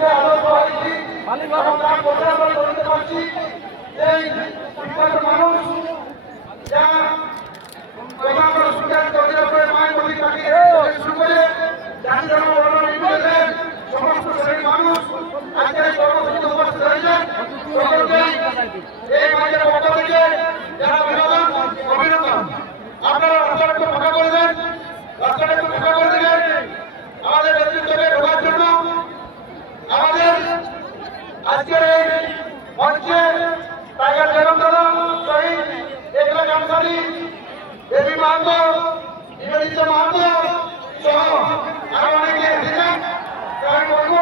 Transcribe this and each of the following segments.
যে আলোক হয়েছি এবং তার কথা আমরা বলতে পারছি এই বিখ্যাত মানুষ যা প্রধান স্টুডেন্ট তৈরি করে মায়ের অধিকারকে শুরু করে জাতি ধর্ম বর্ণ নির্বিশেষে সমস্ত শ্রেণীর মানুষ আজকের এই কর্মসূচিতে উপস্থিত হয়েছেন। সকলকে এই মায়ের পক্ষ থেকে যারা অভিনন্দন। আপনারা রাস্তাটা একটু ফাঁকা করে দেন, রাস্তাটা একটু ফাঁকা করে দিলেন আমাদের নেতৃত্বকে ঢোকার জন্য। আমাদের আজকের এই মঞ্চে টাইগার দেবন্দরা শহীদ একলা কামসারি দেবী মাহাতো নিবেদিত মাহাতো সহ আরো অনেকে এসেছেন। আমি বলবো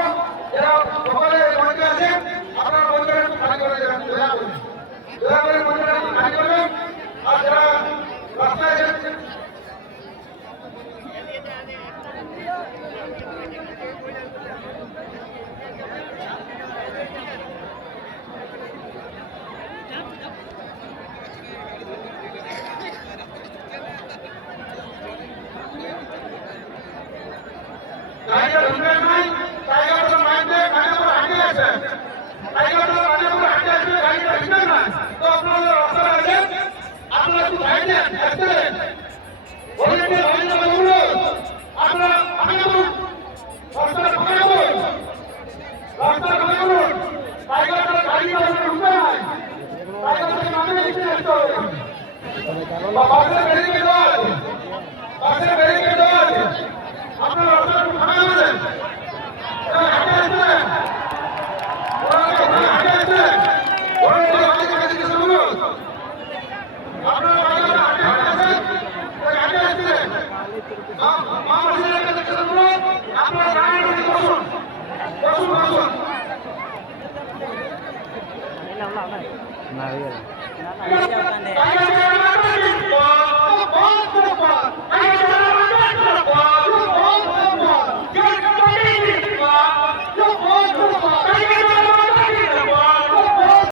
যারা সকলে মঞ্চে আছেন আপনারা মঞ্চটা একটু খালি করে দেবেন, দয়া করে মঞ্চটা একটু খালি করবেন। আর যারা রাস্তায় এসেছেন টাইগার ঢুকে নাই, টাইগার তো মাইতে মাইতে হাঁটে আছে, টাইগার তো মাইতে হাঁটে আছে, টাইগার ঢুকে নাই। তো আপনারা রাস্তা আছে, আপনারা একটু সাইডে আসেন, ভলেন্টিয়ার হয়ে অনুরোধ আপনারা ফাঁকা করুন, রাস্তা ফাঁকা করুন, রাস্তা ফাঁকা করুন। টাইগার তো গাড়ি আছে ঢুকে নাই, টাইগার তো নামে নিচে আসতে হবে। বাসে ব্যারিকেড আছে, বাসে ব্যারিকেড আছে, আপনারা রাস্তা একটু ফাঁকা করে দেন। হাঁটে আসবেন, হাঁটে আসবেন, অনুরোধ আপনারা হাঁটে আসেন, হাঁটে আসবেন। মা মসজিদের কাছে অনুরোধ আপনারা দাঁড়িয়ে দাঁড়িয়ে বসুন, বসুন বসুন। না